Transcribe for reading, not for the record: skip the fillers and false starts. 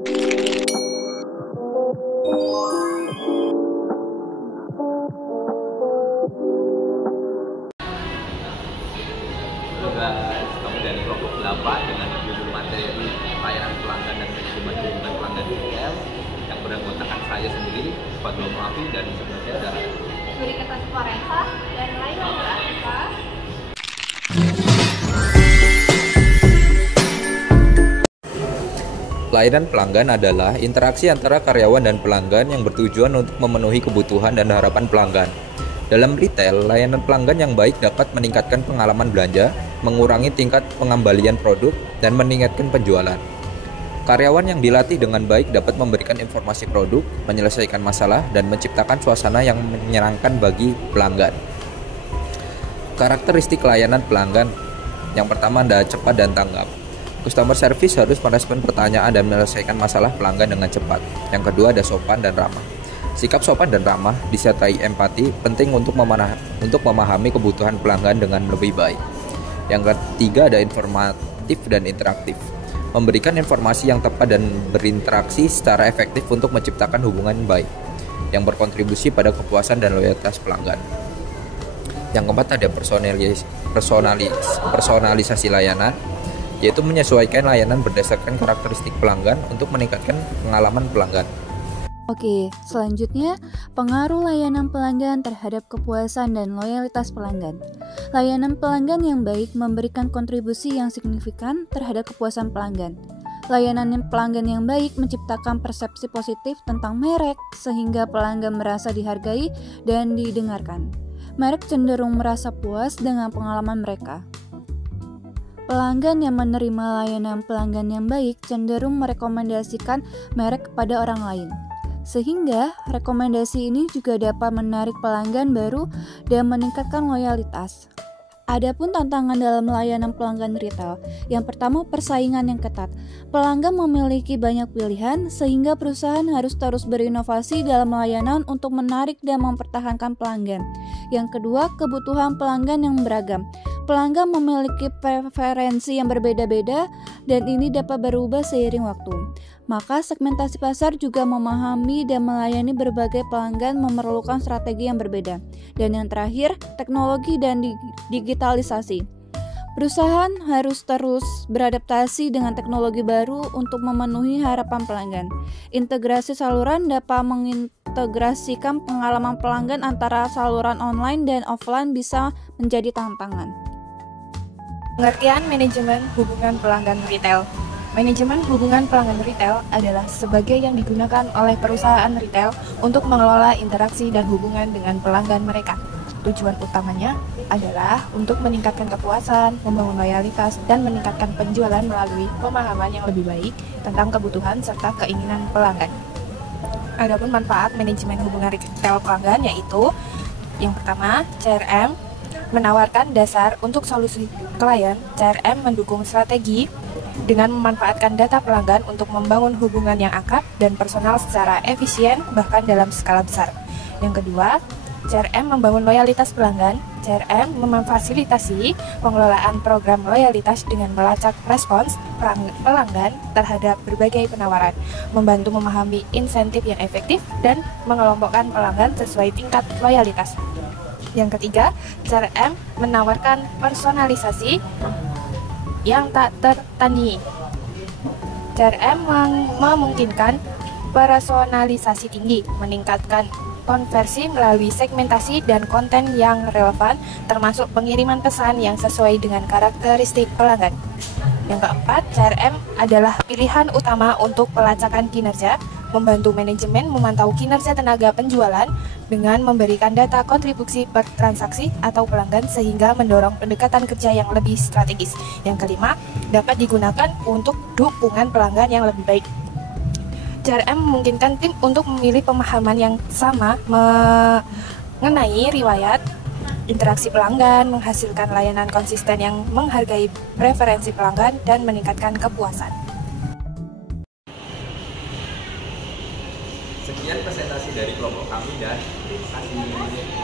Halo guys, kamu dari kelompok 8 dengan judul materi layanan pelanggan dan manajemen hubungan pelanggan retail yang beranggotakan saya sendiri, Fadlul Muafi, dan sebelah saya ada Surikata Florensa dan Laila Nurafika. Layanan pelanggan adalah interaksi antara karyawan dan pelanggan yang bertujuan untuk memenuhi kebutuhan dan harapan pelanggan. Dalam retail, layanan pelanggan yang baik dapat meningkatkan pengalaman belanja, mengurangi tingkat pengembalian produk, dan meningkatkan penjualan. Karyawan yang dilatih dengan baik dapat memberikan informasi produk, menyelesaikan masalah, dan menciptakan suasana yang menyenangkan bagi pelanggan. Karakteristik layanan pelanggan yang pertama adalah cepat dan tanggap. Customer service harus merespon pertanyaan dan menyelesaikan masalah pelanggan dengan cepat. Yang kedua ada sopan dan ramah. Sikap sopan dan ramah disertai empati penting untuk memahami kebutuhan pelanggan dengan lebih baik. Yang ketiga ada informatif dan interaktif. Memberikan informasi yang tepat dan berinteraksi secara efektif untuk menciptakan hubungan baik yang berkontribusi pada kepuasan dan loyalitas pelanggan. Yang keempat ada personalisasi layanan, yaitu menyesuaikan layanan berdasarkan karakteristik pelanggan untuk meningkatkan pengalaman pelanggan. Oke, selanjutnya pengaruh layanan pelanggan terhadap kepuasan dan loyalitas pelanggan. Layanan pelanggan yang baik memberikan kontribusi yang signifikan terhadap kepuasan pelanggan. Layanan pelanggan yang baik menciptakan persepsi positif tentang merek sehingga pelanggan merasa dihargai dan didengarkan. Merek cenderung merasa puas dengan pengalaman mereka. Pelanggan yang menerima layanan pelanggan yang baik cenderung merekomendasikan merek kepada orang lain. Sehingga rekomendasi ini juga dapat menarik pelanggan baru dan meningkatkan loyalitas. Adapun tantangan dalam layanan pelanggan retail, yang pertama persaingan yang ketat. Pelanggan memiliki banyak pilihan sehingga perusahaan harus terus berinovasi dalam layanan untuk menarik dan mempertahankan pelanggan. Yang kedua, kebutuhan pelanggan yang beragam. Pelanggan memiliki preferensi yang berbeda-beda dan ini dapat berubah seiring waktu. Maka segmentasi pasar juga memahami dan melayani berbagai pelanggan memerlukan strategi yang berbeda. Dan yang terakhir, teknologi dan digitalisasi. Perusahaan harus terus beradaptasi dengan teknologi baru untuk memenuhi harapan pelanggan. Integrasi saluran dapat mengintegrasikan pengalaman pelanggan antara saluran online dan offline bisa menjadi tantangan. Pengertian manajemen hubungan pelanggan retail. Manajemen hubungan pelanggan retail adalah sebagai yang digunakan oleh perusahaan retail untuk mengelola interaksi dan hubungan dengan pelanggan mereka. Tujuan utamanya adalah untuk meningkatkan kepuasan, membangun loyalitas, dan meningkatkan penjualan melalui pemahaman yang lebih baik tentang kebutuhan serta keinginan pelanggan. Adapun manfaat manajemen hubungan retail pelanggan yaitu yang pertama, CRM menawarkan dasar untuk solusi klien. CRM mendukung strategi dengan memanfaatkan data pelanggan untuk membangun hubungan yang akrab dan personal secara efisien bahkan dalam skala besar. Yang kedua, CRM membangun loyalitas pelanggan. CRM memfasilitasi pengelolaan program loyalitas dengan melacak respons pelanggan terhadap berbagai penawaran, membantu memahami insentif yang efektif, dan mengelompokkan pelanggan sesuai tingkat loyalitas. Yang ketiga, CRM menawarkan personalisasi yang tak tertandingi. CRM memungkinkan personalisasi tinggi, meningkatkan konversi melalui segmentasi dan konten yang relevan, termasuk pengiriman pesan yang sesuai dengan karakteristik pelanggan. Yang keempat, CRM adalah pilihan utama untuk pelacakan kinerja, membantu manajemen memantau kinerja tenaga penjualan dengan memberikan data kontribusi per transaksi atau pelanggan sehingga mendorong pendekatan kerja yang lebih strategis. Yang kelima, dapat digunakan untuk dukungan pelanggan yang lebih baik. CRM memungkinkan tim untuk memilih pemahaman yang sama mengenai riwayat interaksi pelanggan, menghasilkan layanan konsisten yang menghargai preferensi pelanggan, dan meningkatkan kepuasan. Sekian presentasi dari kelompok kami dan terima kasih.